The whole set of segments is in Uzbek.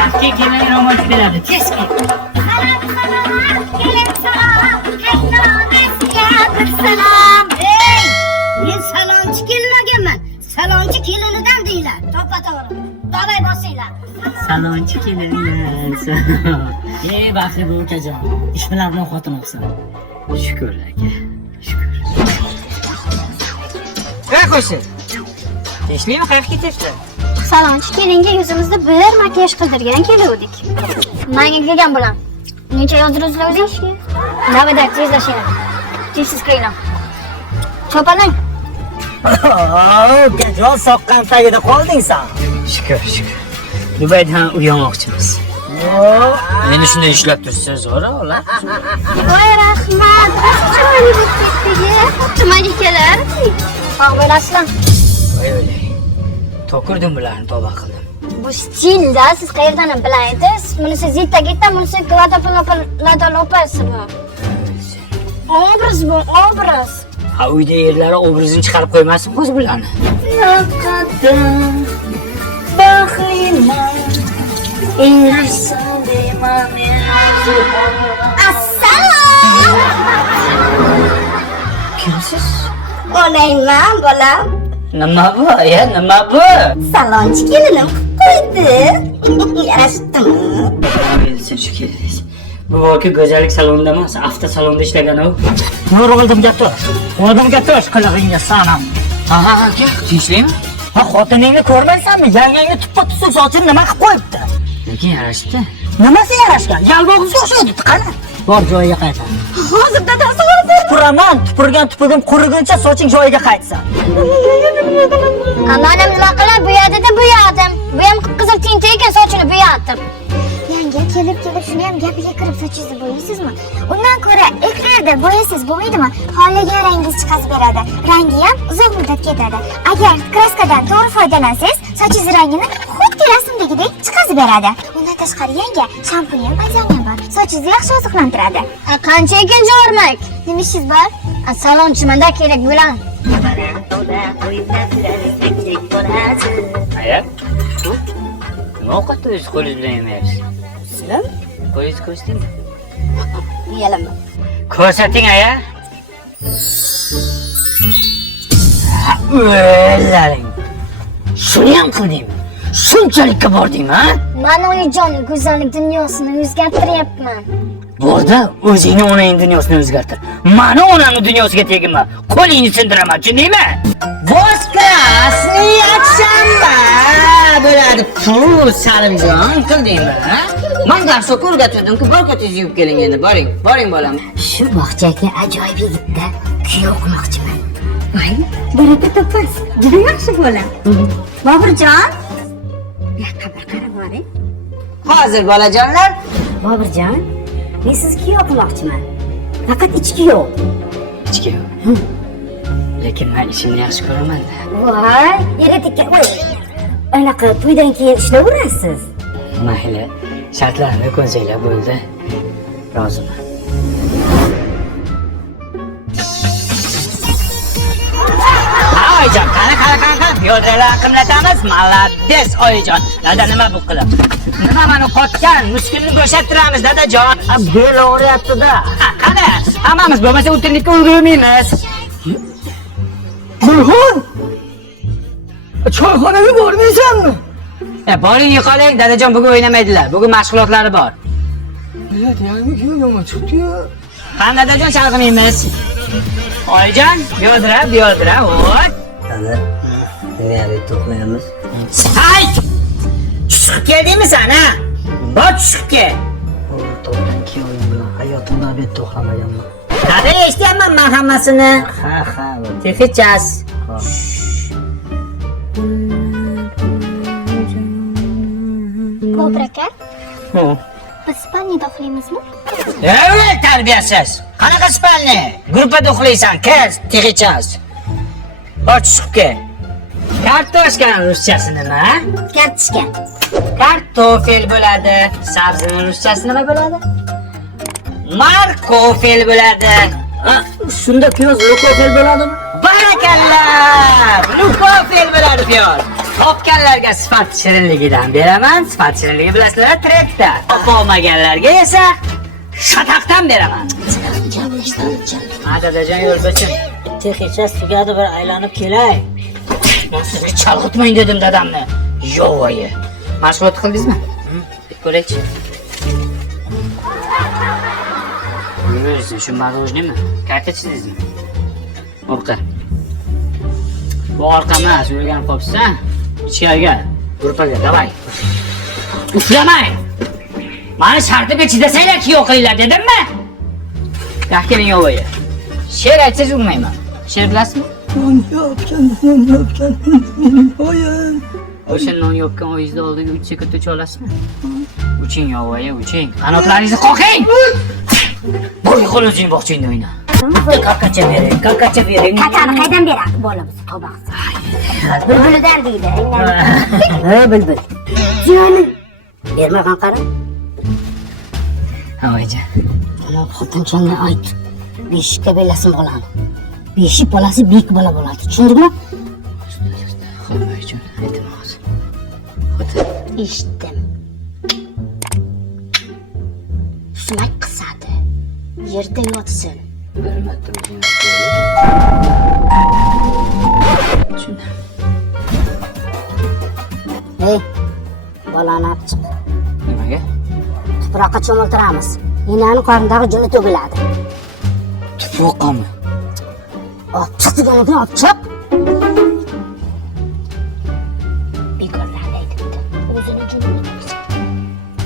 Pastga kelin romantik beradi. Tez kel. Salom. Ey, men salonchi kelmaganman. Salonchi kelinidan deylar. To'g'ri. Davay bosinglar. Salonchi kelin. Ey baxtli ukajon. Ishbilarmon xotin olsan. Shukr aka. Shukr. Qo'shing. Tinchlikmi, qayerga ketyapsiz? Salonchi kelinga yuzimizni bir makiyaj qildirgan keluvdik. Menga kelgan bilan. Necha yozdiribsizlar o'zingizga? Davada tezlashing. Tezsiz kiringlar. Chopalang. Gajon soqqan tagida qolding sen. Shukr. Dubaydan uyamoqchimiz. Meni shunday ishlab tursiz, zo'ra, ola. Voy rahmat. Chiroyli bo'lib ketdingiz. Tumaga kelar. Sog' bo'lasizlar. Voy. To'kurdim bularni tavba qildim. Bu stilda siz qayerdan bilaysiz? Bunisi zitta-gitta, bunisi kladolopasi bu. Obraz bu, obraz. Ha, uyda yerlari obrazini chiqarib qo'ymasin o'zi bularni. Naqadar baxtliman. Erishsam deyman men. Assalom. Kimsiz? Olayman, bolam. Nima bu? Nima bu? Salonchi kelinim qo'ydi. Yarashdimi? Sen shu keldingiz. Bu voqe go'zallik salonida emas, avto salonida ishlagan u. Nurg'ildim gaptosh. O'ldim gaptosh qilig'ingga sanam. Ha, aka, tinchlikmi? Ha, xotiningni ko'rmaysanmi? Yangangni tuppa-tussiq sochini nima qilib qo'yibdi? Lekin yarashibdi. Nimasi yarashgan? Yalbog'izga o'xshaydi, qani? Bor joyiga qaytar. Hozirda tasavvur. Tupuraman, tupurgim quriguncha soching joyiga qaytsin. Amanim nima qilib bo'yadi-da bo'yadim. Bu ham qizil tinta ekan sochini bo'yatdim. Yanga kelib shuni ham gapiga kirib sochingizni bo'yaysizmi? Undan ko'ra eklarda bo'yasiz bo'lmaydimi? Xohlagan rangingiz chiqarib beradi. Rangi ham uzoq muddat ketadi. Agar kraskadan to'g'ri foydalansangiz, sochingiz rangini xuddi rasmdagidek chiqarib beradi. Undan tashqari yanga shampun ham ajralgan bor. Sochingizni yaxshi oziqlantiradi. Qancha ekan jormak? Nima ishingiz bor? Salonchimanda kerak bo'lan. Aya. Nima ovqatni o'z qo'lingiz bilan yemayapsiz? Sizlar? Qo'lingizni ko'rsating. Yalaman. Ko'rsating, aya. O'zlaring. Shuni ham qildingmi? Shunchalikka bordingmi, ha? Men onajonim go'zallik dunyosini o'zgartiryapman. Borda o'zingni onang dunyosini o'zgartir. Mani onamning dunyosiga teginma. Qo'lingni sindiraman, tushundingmi? Voskasni yakshanba bo'ladi. Puh, Salimjon, qildingmi, ha? Men dars o'rgatdim-ku, barkatingizni yuvib keling endi. Boring bolam. Shu bog'chaga ajoyib yigitda kuyov qilmoqchiman. Voy, baraka topasiz. Juda yaxshi bola. Boburjon. Yoqqa qarab boring. Hozir bolajonlar. Boburjon, men sizga kuyov qilmoqchiman. Faqat ichki yo'q. Ichki. Lekin men ishimni yaxshi ko'raman-da. Voy, yigitga qo'y. Anaqa to'ydan keyin ishlayverasiz. Mayli, shartlarni ko'nsaylab bo'ldi. Roziman. Oyijon, qani. Piyodalar qimlatamiz. Malades oyijon. Dada nima bu qilib? Nima meni qotgan muskilni bo'shattiramiz dadajon. Bel og'riyapti-da. Qani, hammamiz bo'lmasa o'tinlikka ulgurmaymiz. Burxon! Choyxonaga bormaysanmi? Boring yiqoling, dadajon bugun o'ynamaydilar. Bugun mashg'ulotlari bor. Yangi kuyov yomon chiqdi-yu. Qani dadajon chalg'imaymiz. Oyijon, buyodira, voy. Ana, nega to'xlaymiz? Hay! Chiqib keldingmi sen, ha? Bor chiqib kel. To'g'ri, kuyovim bilan hayotimda bet to'xlamaganman. Dada eshityapman men hammasini. Ha. Tefichas. Bobur aka, biz spalniyada uxlaymizmi? Ey, tarbiyasiz. Qanaqa spalni? Gruppada uxlaysan, kes, tefichas. Bor chiqib kel. Kartoshkani ruschasi nima? Kartoshka. Kartofel bo'ladi. Sabzining ruschasi nima bo'ladi? Markofel bo'ladi. Shunda piyoz lokofel bo'ladimi? Barakallah! Lukofel bo'ladi piyoz. Topganlarga sifat shirinligidan beraman. Sifat shirinligi bilasizlar, trekda. Topolmaganlarga esa shataqdan beraman. Ha, dadajon yo'l bichim. Texnicha tugadi, bir aylanib kelay. Men sizga chalg'itmang dedim dadamni. Yo'voyi. Mashg'ulot qildingizmi? Ko'raychi. Nima shu marojnimi? Karta chizdingizmi? Orqa. Bu orqa emas, o'rganib qolibsan. Ichkariga, gruppaga, davay. Uflamang. Mani shartiga chidasanglar kiyo qilinglar dedimmi? Yaxkeling yo'voyi. She'r aytsangiz urmayman. She'r bilasizmi? O'sha non yopgan oyingizni oldiga 3 sekund ucha olasizmi? Uching yo'voyi, uching. Qanotlaringizni qoqing. Bo'y qo'lingizning bog'changda o'yna. Kakkacha bering, kakkacha bering. Kakani qaydan beradi bola biz tobaqsa? Bulbulidan deydi. Ha, bulbul. Jonim. Bermagan qara. Havoyjon. Ana xotinchangga ayt. Beshikka belasin bolani. Beshik bolasi bek bola bo'ladi. Tushundingmi? Havoyjon, iltimos. Eshitdim. Sumak qisadi. Yerda yotsin. Bir marta o'zing tushundim. Hey, bolani olib chiq. Nimaga? Tuproqqa cho'miltiramiz. Enani qornidagi juni to'giladi. Tuproqqami? Olib chiq deganida olib chiq. Bekorlar aytibdi. O'zini junini to'gsin.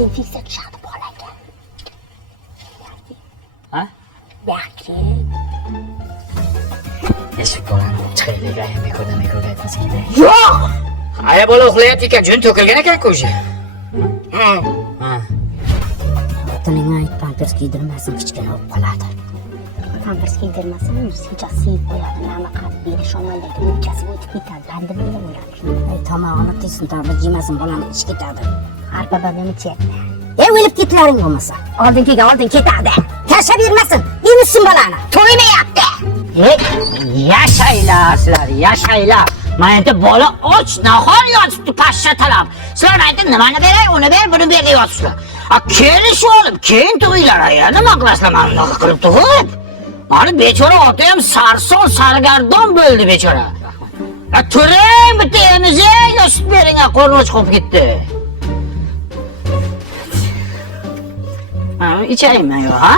Infeksiya tushadi bolaga. Ha? Yaxshi. Eshik bolani olib chiqaylik, ayam bekordan aytmasa kerak. Yo'q! Aya bola uxlayapti ekan, jun to'kilgan ekan-ku o'sha. Ha. Ha. Xotiningga ayt, pampers kiydirmasin, kichkina bo'lib qoladi. Pampers kiydirmasin, musicha siyib qo'yadi. Nima qilib berish olmaydi, o'tkazib o'tib ketadi. Bandim bilan o'ladi. Ey, tomog'ini tiysin, torda yemasin, bolani ichib ketadi. Arpa badanichi. Ey, o'lib ketlaring bo'lmasa. Oldin ketadi. Tashlab bermasin. Yemissin bolani. To'ymayapti. Yashaylar sizlar, yashaylar. Mana endi bola och, nahor yotibdi pashsha talab. Sizlar aytib, nimani beray, uni ber, buni ber deyapsizlar. Kelishib olib, keyin tug'inglar. Nima qilasizlar mana bunaqa qilib tug'ib? Mana bechora ota ham sarson, sargardon bo'ldi bechora. Turing bitta emizni, yoshib bering, qo'rg'ich qolib ketdi. Mana ichayman yo, ha?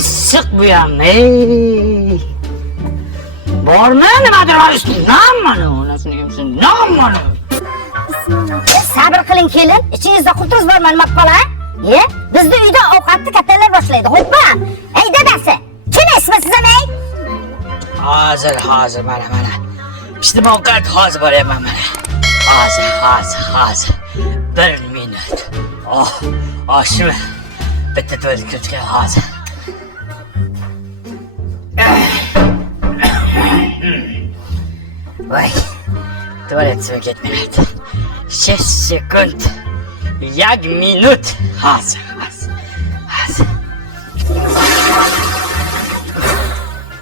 Issiq bu ham, ey. Bormi nimadir olishdi? Nammani onasini yemsin, nammani. Sabr qiling kelin, ichingizda qultuz bormi nima qola? Bizning uyda ovqatni kattalar boshlaydi, xo'pmi? Ey dadasi, kim esmi siz ham ey? Hozir mana. Pishdim ovqat hozir boryapman mana. Hozir. 1 minut. Oshmi? Bitta to'lib kirishga hozir. Voy, tuvalet suvi ketmayapti. 6 sekund. 1 minut. Hozir.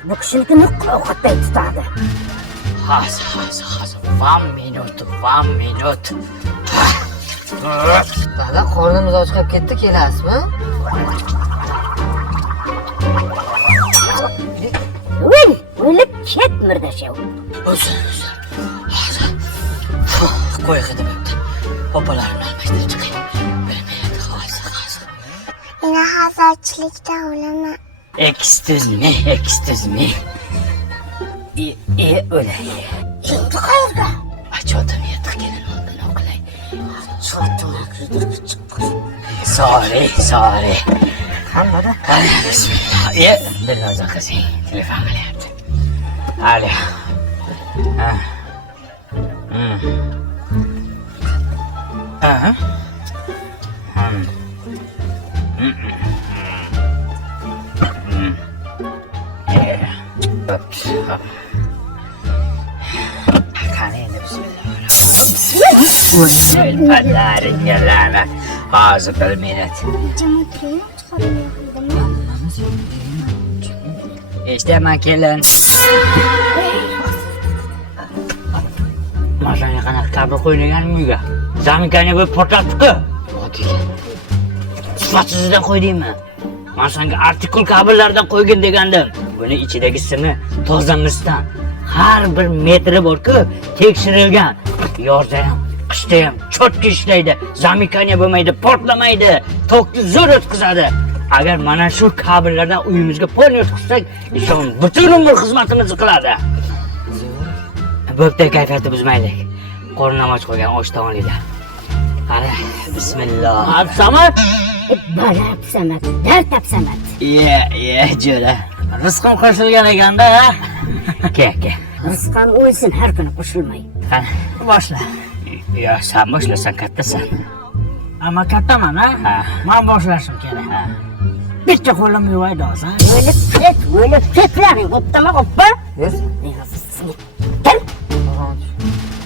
Bu kishiniki nuq ovqatday tutadi. Hozir. 1 minut. Dada, qornimiz och qolib ketdi, kelasizmi? O'lib ket murdashav. O'zin. Hozir. Qo'y hidi bo'pti. Opalarimni almashtirib chiqay. Bilmayapti, hozir. Meni hozirchilikda o'laman. Excuse me. O'lay. Endi qayerda? Achotim yetiq kelin oldin o'qilay. Cho'tini kuydirib chiqdi. Sorry. Hammada. Bismillah. Dilnoza qizing telefon qilyapti. Alo. Qani endi bismillah. Patlaringga la'nat. Hozir 1 minut. Eshitaman kelin. Masanga qanaqa kabel qo'ygandim uyga. Zamikani bo'lib portlatdi-ku. Oddiy. Sifatsizdan qo'ydingmi? Men senga artikul kabellardan qo'ygin degandim. Buni ichidagisini tozamasdan har bir metri bor-ku, tekshirilgan. Yozda ham, qishda ham cho'tki ishlaydi, zamikaniya bo'lmaydi, portlamaydi, tokni zo'r o'tkazadi. Agar mana shu kabellardan uyimizga pol o'tkazsak, ishon butun umr xizmatimizni qiladi. Bo'pti, kayfiyatni buzmaylik. Qornim och qo'ygan osh taomlilar. Qara, bismillah. Absamat. Bala Absamat, dard Absamat. Jo'ra. Rizqim qo'shilgan ekanda, ha? Ke. Rizqim o'lsin har kuni qo'shilmay. Qani, boshla. Yo, sen boshlasan, kattasan. Ama kattaman, ha? Men boshlashim kerak. Bitta qo'lim yuvaydi hozir. O'lib ketlaring, bo'ptimi, oppa? Yes. Kel.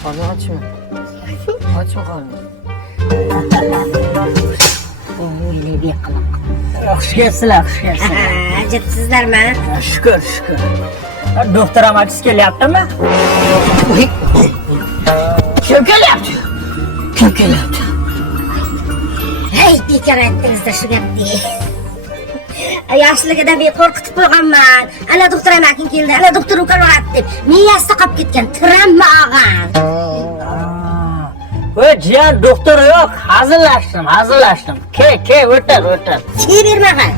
Qorni ochma. Ochma qorni. O'ylab yiqilib. Xush kelsizlar, xush kelsizlar. Ajabsizlarmi? Shukr. Doktor amakisi kelyaptimi? Kim kelyapti? Hey, bekor aytdingizda shu gapni. Yoshligida men qo'rqitib qo'yganman. Ana doktor amaking keldi, ana doktor ukalyapti deb. Miyasida qolib ketgan tiramma og'am. Voy, jiyan doktor yo'q, hazillashdim. Ke, o'tir. Chi bermagan.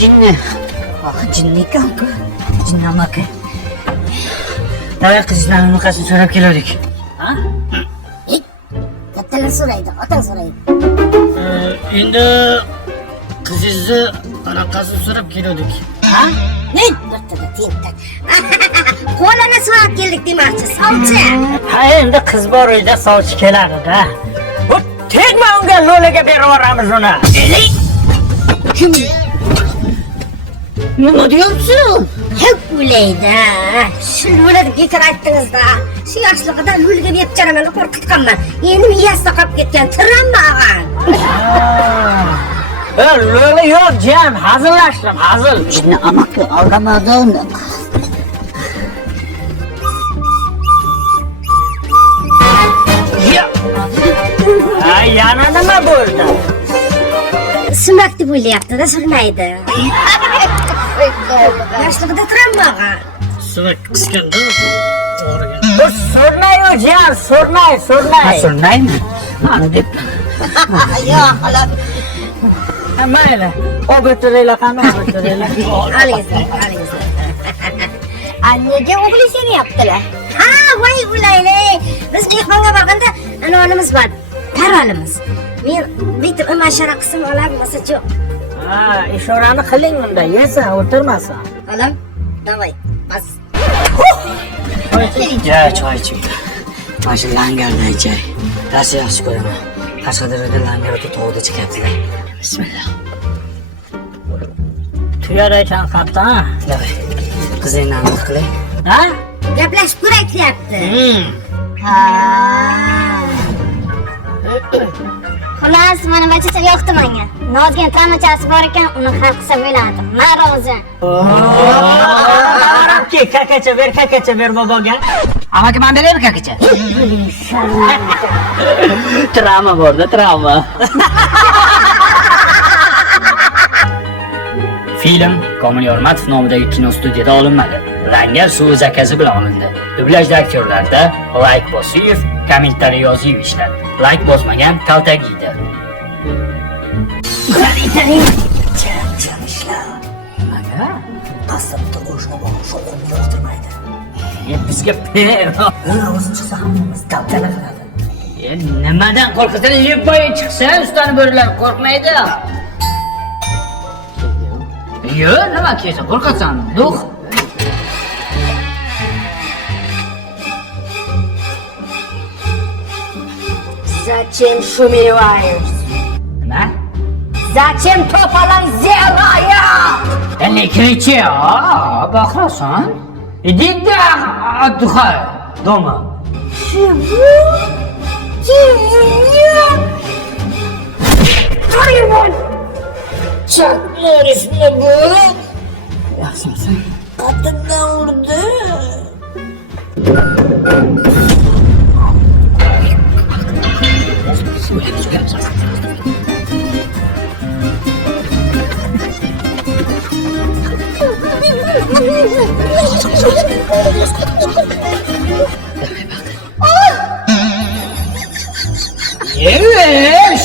Jinni. Jinni ekan-ku. Jinnamaka. Davay qizlarning nuqasini so'rab keldik. Ha? Kattalar so'raydi, otang so'raydi. Endi qizingizni anaqasini so'rab keldik. Ha? Ne? O'rtada tentak. Qo'lini so'rab keldik demoqchi, sovchi. Ha, endi qiz bor uyda sovchi keladi-da. Bu tegma unga lo'liga berib yuboramiz uni. Kim? Nima deyapsan? Hep o'laydi. Shu lo'lada bekor aytdingizda. Shu yoshligida lo'liga berib jaramanni qo'rqitganman. Endi miyasida qolib ketgan tiramma og'am. Lo'li yo'q, jiyan, hazillashdim. Jinni amaki olgamadim. Yana nima bo'ldi? Sumak deb o'ylayapti-da, surmaydi. Yoshligida tiramma og'am. Sumak qisganda to'g'riga. So'rnay-yu, jiyan, so'rnay. So'rnaymi? Mana deb. Yo'q, xolos. Mayli. O'tiringlar, qani o'tiringlar. Oling. Nega o'g'li seni yaptilar? Ha, voy o'layli. Biz mehmonga borganda anonimiz bor. Tarolimiz. Men bitta mashara qism olamiz-chi? Ha, ishorani qiling unda, yesa, o'tirmasin. Olam. Davay. Bas. Ja, choy iching. Mana shu langardan chay. Rosa yaxshi ko'raman. Qashqadaryoda langarda tog'da chiqyaptilar. Bismillah. Tuyar ekan qatta. Davay. Qizingni aniq qiling. Ha? Gaplashib ko'ray deyapti. Ha. Xolos, mana bachasi yoqdi menga. Nozgan tamachasi bor ekan, uni hal qilsa bo'ladi. Men rozi. Kakacha ber boboga. Amaki men beraymi kakacha? Travma borda, travma. Film Komil Yormatov nomidagi kinostudiyada olinmadi. Langar suv zakazi bilan olindi. Dublyajda aktyorlarda Like Bosiyev, kommentariy Yoziyev ishladi. Like bosmagan kaltak yeydi. Nimaga? Qassobda qo'shni bor, sho'qni yoqtirmaydi. Bizga ber. O'zim chiqsa hammamiz kaltana qiladi. Nimadan qo'rqasan? Yeb boyi chiqsa, ustani bo'rilar qo'rqmaydi. Yo'q, nima kiysan? Qo'rqasan? Duh. Zачем шумеваешь? Nima? Zачем to'palan zelaya? Lekin-chi, baqirasan? Idida, duha, doma. Чего? Hayvan! Çakmıyorsun bu. Yaxshimisan? Qatından vurdu.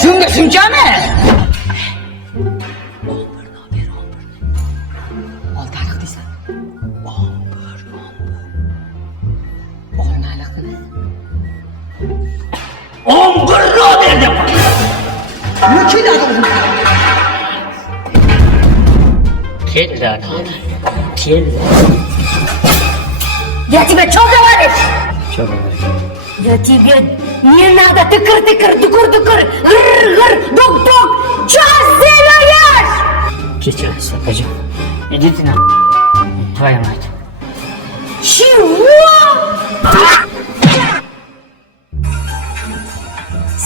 Shunga shunchami? Oltaliq deysan. 11. Olmaliqmi? 11 Robert deyapman. Nima keladi? Keldi. Я тебя что говоришь? Я тебе не надо тыкыр-тыкыр, дукур-дукур, гыр-гыр, дук-дук. Что сделаешь? Kechirasiz, opajon. Идите на твою мать. Чего?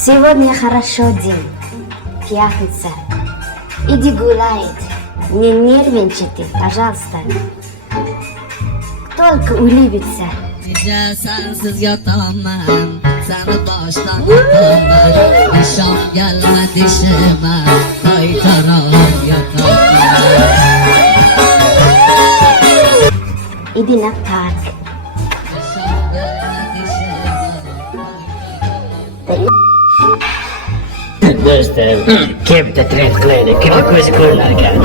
Сегодня хорошо день. Пятница. Иди гулять. Не нервничайте, пожалуйста. Только улыбиться. Gece sensiz yatamam, seni baştan atamam. Nişan gelme dişime, kaytaram yatamam. Иди на парк. Nişan gelme dişime, Do'stim, kim bitta trend qilaylik, kimni ko'zi ko'rinar ekan?